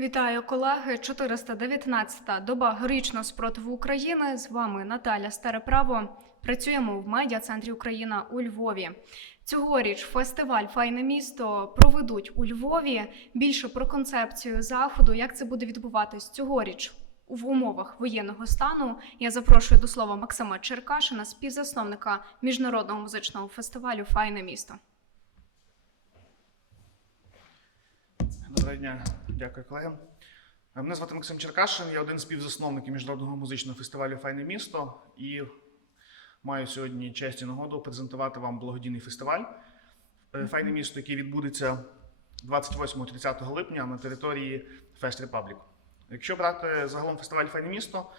Вітаю, колеги. 419-та доба героїчного спротиву України. З вами Наталя Стареправо. Працюємо в медіа-центрі Україна у Львові. Цьогоріч фестиваль Файне місто проведуть у Львові. Більше про концепцію заходу, як це буде відбуватись цьогоріч в умовах воєнного стану. Я запрошую до слова Максима Черкашина, співзасновника міжнародного музичного фестивалю Файне місто. Доброго дня, дякую колегам. Мене звати Максим Черкашин, я один з співзасновників міжнародного музичного фестивалю Файне місто і маю сьогодні честь і нагоду презентувати вам благодійний фестиваль е, Файне місто, який відбудеться 28-30 липня на території Fest Republic. Якщо брати загалом фестиваль Файне місто,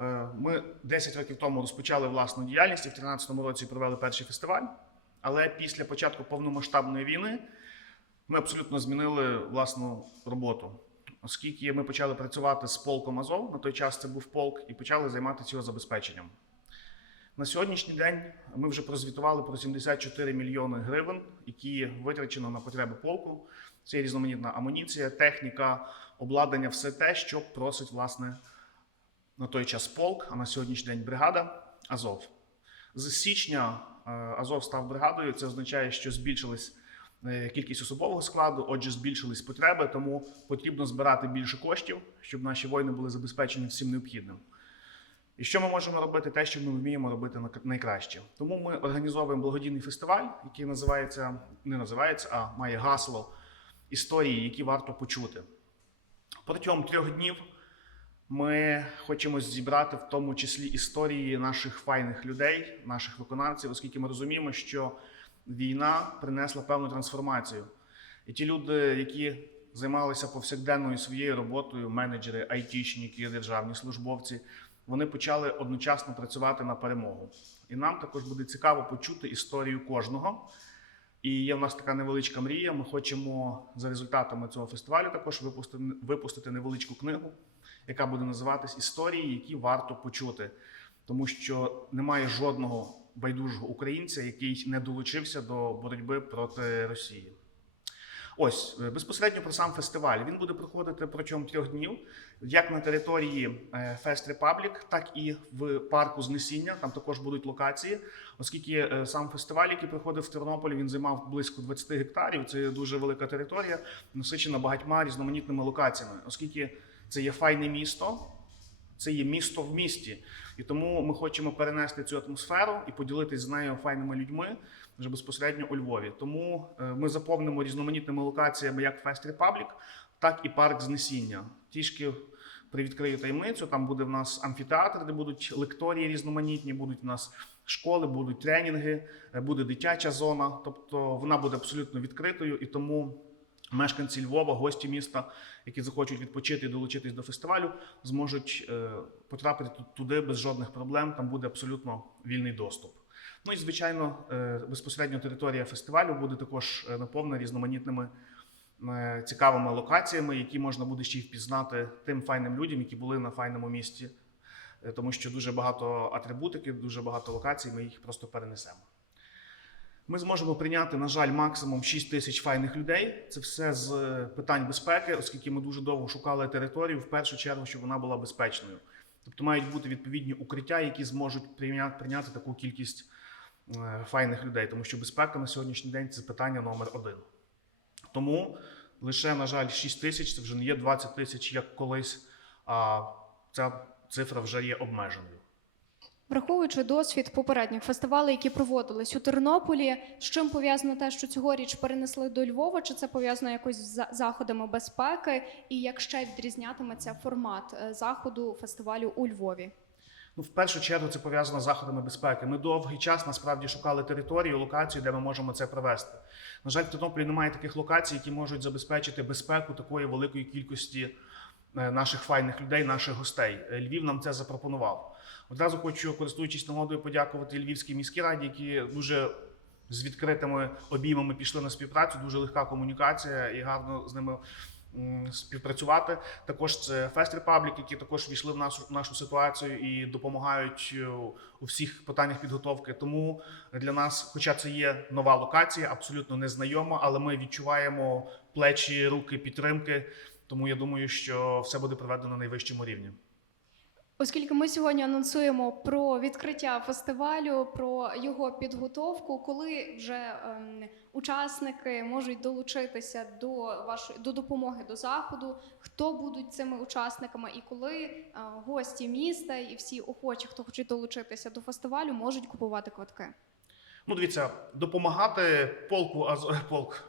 е, ми 10 років тому розпочали власну діяльність і в 2013 році провели перший фестиваль. Але після початку повномасштабної війни ми абсолютно змінили власну роботу, оскільки ми почали працювати з полком Азов. На той час це був полк, і почали займатися його забезпеченням. На сьогоднішній день ми вже прозвітували про 74 мільйони гривень, які витрачено на потреби полку. Це є різноманітна амуніція, техніка, обладнання, все те, що просить власне на той час полк, а на сьогоднішній день бригада Азов. З січня е, Азов став бригадою. Це означає, що збільшились кількість особового складу, отже, збільшились потреби, тому потрібно збирати більше коштів, щоб наші воїни були забезпечені всім необхідним. І що ми можемо робити? Те, що ми вміємо робити на- найкраще. Тому ми організовуємо благодійний фестиваль, який називається не називається, а має гасло історії, які варто почути. Протягом трьох днів ми хочемо зібрати в тому числі історії наших файних людей, наших виконавців, оскільки ми розуміємо, що війна принесла певну трансформацію. І ті люди, які займалися повсякденною своєю роботою, менеджери, айтішники, державні службовці, вони почали одночасно працювати на перемогу. І нам також буде цікаво почути історію кожного. І є в нас така невеличка мрія. Ми хочемо за результатами цього фестивалю також випустити, випустити невеличку книгу, яка буде називатись Історії, які варто почути. Тому що немає жодного байдужого українця, який не долучився до боротьби проти Росії. Ось е, безпосередньо про сам фестиваль. Він буде проходити протягом трьох днів, як на території е, Fest Republic, так і в парку Знесіння. Там також будуть локації, оскільки е, сам фестиваль, який проходив в Тернополі, він займав близько 20 гектарів. Це дуже велика територія, насичена багатьма різноманітними локаціями, оскільки це є файне місто. Це є місто в місті, і тому ми хочемо перенести цю атмосферу і поділитися з нею файними людьми вже безпосередньо у Львові. Тому е, ми заповнимо різноманітними локаціями як Fest Republic, так і парк Знесіння. Трішки привідкрию таємницю. Там буде в нас амфітеатр, де будуть лекторії різноманітні, будуть в нас школи, будуть тренінги, е, буде дитяча зона. Тобто вона буде абсолютно відкритою і тому. Мешканці Львова, гості міста, які захочуть відпочити і долучитись до фестивалю, зможуть е, потрапити туди без жодних проблем. Там буде абсолютно вільний доступ. Ну і звичайно, е, безпосередньо територія фестивалю буде також е, наповнена різноманітними цікавими локаціями, які можна буде ще й впізнати тим файним людям, які були на файному місті, Е, тому що дуже багато атрибутики, дуже багато локацій. Ми їх просто перенесемо. Ми зможемо прийняти, на жаль, максимум 6 тисяч файних людей. Це все з е, питань безпеки, оскільки ми дуже довго шукали територію, в першу чергу, щоб вона була безпечною. Тобто мають бути відповідні укриття, які зможуть прийняти, таку кількість е, файних людей, тому що безпека на сьогоднішній день це питання номер один. Тому лише, на жаль, 6 тисяч це вже не є 20 тисяч, як колись, а ця цифра вже є обмеженою. Враховуючи досвід попередніх фестивалей, які проводились у Тернополі, з чим пов'язано те, що цьогоріч перенесли до Львова, чи це пов'язано якось з заходами безпеки, і як ще відрізнятиметься формат е, заходу фестивалю у Львові? Ну, в першу чергу це пов'язано з заходами безпеки. Ми довгий час насправді шукали територію, локацію, де ми можемо це провести. На жаль, в Тернополі немає таких локацій, які можуть забезпечити безпеку такої великої кількості е, наших файних людей, наших гостей. Е, Львів нам це запропонував. Одразу хочу, користуючись нагодою, подякувати Львівській міській раді, які дуже з відкритими обіймами пішли на співпрацю. Дуже легка комунікація і гарно з ними співпрацювати. Також це Fest Republic, які також війшли в нашу, в нашу ситуацію і допомагають е, у всіх питаннях підготовки. Тому для нас, хоча це є нова локація, абсолютно незнайома, але ми відчуваємо плечі, руки підтримки. Тому я думаю, що все буде проведено на найвищому рівні. Оскільки ми сьогодні анонсуємо про відкриття фестивалю, про його підготовку, коли вже ем, учасники можуть долучитися до вашої до допомоги до заходу, хто будуть цими учасниками, і коли е, гості міста і всі охочі, хто хочуть долучитися до фестивалю, можуть купувати квитки. Ну, дивіться, допомагати полку Азов, полк,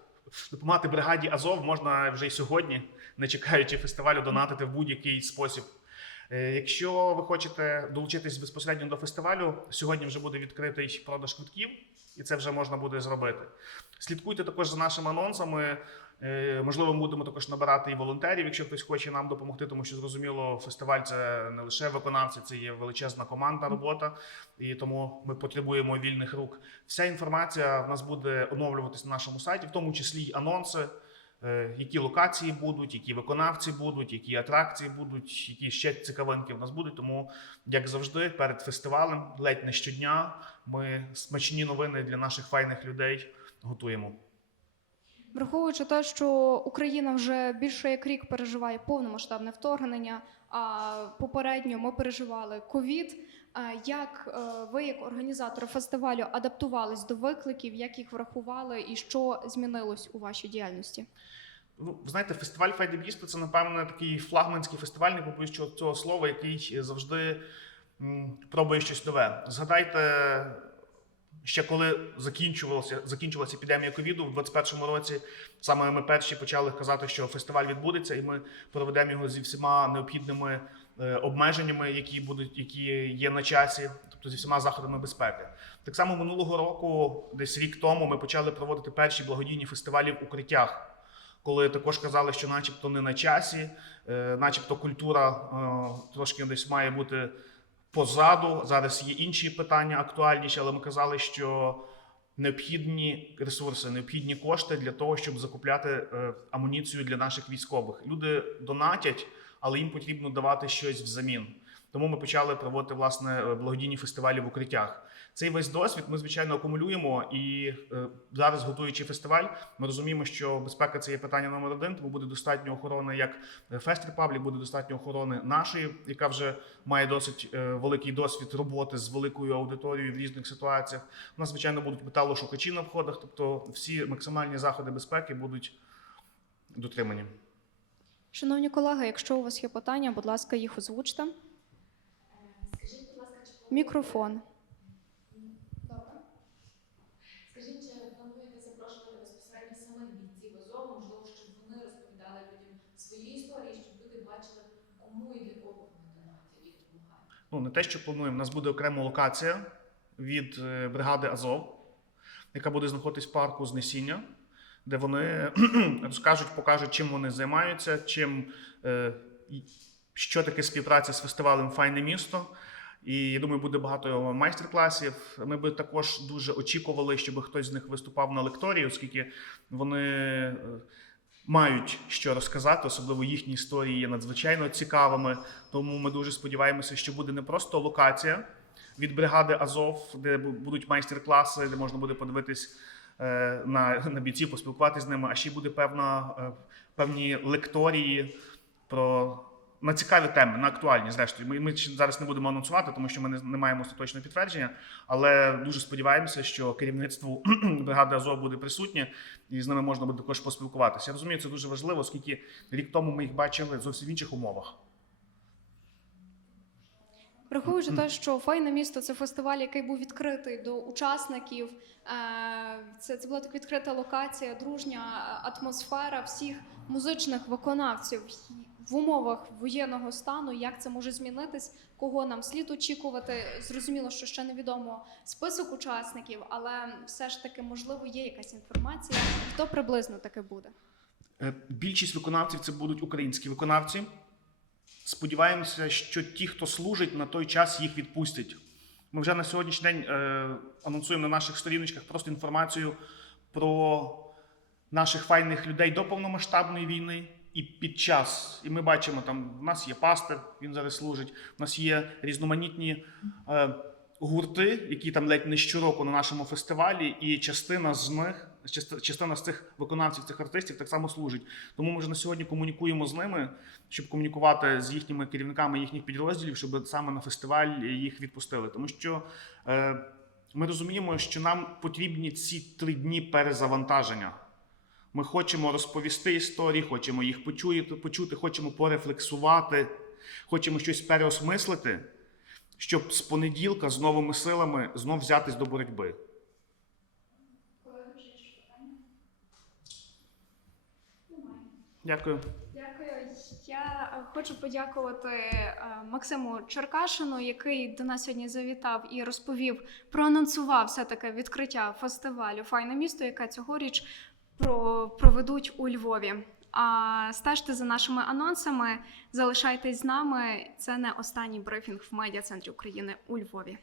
допомагати бригаді Азов можна вже й сьогодні, не чекаючи фестивалю, донатити в будь-який спосіб. Е, Якщо ви хочете долучитись безпосередньо до фестивалю, сьогодні вже буде відкритий продаж квитків, і це вже можна буде зробити. Слідкуйте також за нашими анонсами. Е, Можливо, ми будемо також набирати і волонтерів, якщо хтось хоче нам допомогти, тому що зрозуміло, фестиваль це не лише виконавці, це є величезна командна робота, і тому ми потребуємо вільних рук. Вся інформація в нас буде оновлюватися на нашому сайті, в тому числі й анонси, які локації будуть, які виконавці будуть, які атракції будуть, які ще цікавинки в нас будуть. Тому, як завжди, перед фестивалем, ледь не щодня, ми смачні новини для наших файних людей готуємо. Враховуючи те, що Україна вже більше як рік переживає повномасштабне вторгнення, а попередньо ми переживали ковід. Як е, ви, як організатори фестивалю, адаптувались до викликів, як їх врахували, і що змінилось у вашій діяльності? Ну, ви знаєте, фестиваль Файдебісто це, напевно, такий флагманський фестиваль, не побоюсь цього- слова, який завжди пробує щось нове. Згадайте, ще коли закінчувалася, закінчувалася епідемія ковіду в 21-му році, саме ми перші почали казати, що фестиваль відбудеться, і ми проведемо його зі всіма необхідними е, обмеженнями, які будуть, які є на часі, тобто зі всіма заходами безпеки. Так само минулого року, десь рік тому, ми почали проводити перші благодійні фестивалі в укриттях коли також казали, що начебто не на часі, е, начебто культура е, трошки десь має бути позаду. Зараз є інші питання актуальніші, але ми казали, що необхідні ресурси, необхідні кошти для того, щоб закупляти е, амуніцію для наших військових. Люди донатять, але їм потрібно давати щось взамін. Тому ми почали проводити власне е, благодійні фестивалі в укриттях. Цей весь досвід ми звичайно акумулюємо і е, зараз, готуючи фестиваль, ми розуміємо, що безпека це є питання номер один, тому буде достатньо охорони як Fest Republic, буде достатньо охорони нашої, яка вже має досить е, великий досвід роботи з великою аудиторією в різних ситуаціях. У нас, звичайно, будуть металошукачі на входах, тобто всі максимальні заходи безпеки будуть дотримані. Шановні колеги, якщо у вас є питання, будь ласка, їх озвучте. Скажіть, будь ласка, чи плануєте- Мікрофон. Добре. Скажіть, чи плануєте запрошувати безпосередньо самих бійців Азову, можливо, щоб вони розповідали людям свої історії, щоб люди бачили, кому і для кого вони донатять і допомагають? Ну, не те, що плануємо. У нас буде окрема локація від е, бригади Азов, яка буде знаходитись в парку Знесіння, де вони розкажуть, покажуть, чим вони займаються, чим е, що таке співпраця з фестивалем Файне місто. І я думаю, буде багато майстер-класів. Ми би також дуже очікували, щоб хтось з них виступав на лекторії, оскільки вони е, мають що розказати, особливо їхні історії є надзвичайно цікавими. Тому ми дуже сподіваємося, що буде не просто локація від бригади Азов, де будуть майстер-класи, де можна буде подивитись е, на, на бійців, поспілкуватися з ними, а ще буде певна, е, певні лекторії про. На цікаві теми, на актуальні, зрештою. Ми, ми зараз не будемо анонсувати, тому що ми не, не маємо остаточного підтвердження. Але дуже сподіваємося, що керівництво бригади Азов буде присутнє, і з ними можна буде також поспілкуватися. Я розумію, це дуже важливо, оскільки рік тому ми їх бачили зовсім в інших умовах. Враховуючи те, що файне місто це фестиваль, який був відкритий до учасників. е, Це, це була так відкрита локація, дружня атмосфера всіх музичних виконавців в умовах воєнного стану. Як це може змінитись? Кого нам слід очікувати? Зрозуміло, що ще невідомо список учасників, але все ж таки можливо є якась інформація, хто приблизно таки буде. Е, Більшість виконавців це будуть українські виконавці. Сподіваємося, що ті, хто служить, на той час їх відпустять. Ми вже на сьогоднішній день е, анонсуємо на наших сторіночках просто інформацію про наших файних людей до повномасштабної війни і під час. І ми бачимо, там в нас є пастир, він зараз служить. У нас є різноманітні е, гурти, які там ледь не щороку на нашому фестивалі, і частина з них частина з цих виконавців, цих артистів так само служить. Тому ми вже на сьогодні комунікуємо з ними, щоб комунікувати з їхніми керівниками їхніх підрозділів, щоб саме на фестиваль їх відпустили. Тому що е, ми розуміємо, що нам потрібні ці три дні перезавантаження. Ми хочемо розповісти історії, хочемо їх почути, почути, хочемо порефлексувати, хочемо щось переосмислити, щоб з понеділка з новими силами знов взятись до боротьби. Дякую. Дякую. Я хочу подякувати е, Максиму Черкашину, який до нас сьогодні завітав і розповів, проанонсував все таки відкриття фестивалю Файне місто, яке цьогоріч про- проведуть у Львові. А стежте за нашими анонсами, залишайтесь з нами. Це не останній брифінг в медіа центрі України у Львові.